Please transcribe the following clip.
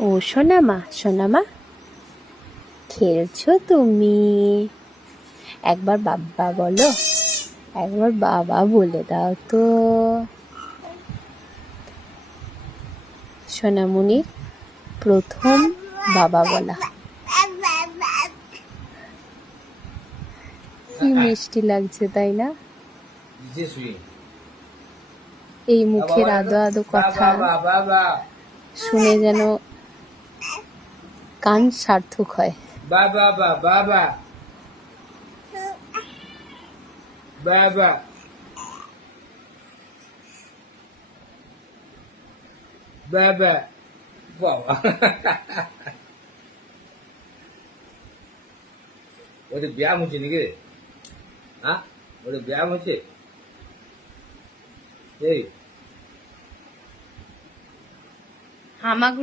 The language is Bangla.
ও সোনামা, সোনামা খেলছো তুমি? একবার বাবা বলো, একবার বাবা বলে দাও তো। সোনামণির প্রথম বাবা বলা, কি মিষ্টি লাগছে তাই না? এই মুখের আদো আদো কথা শুনে যেন কান সার্থক হয়। বাবা বাবা বাবা বাবা বাবা ওদের ব্যায়াম হচ্ছে নাকি রে? হ্যাঁ, ওদের ব্যায়াম হচ্ছে। এই হামাগুড়ি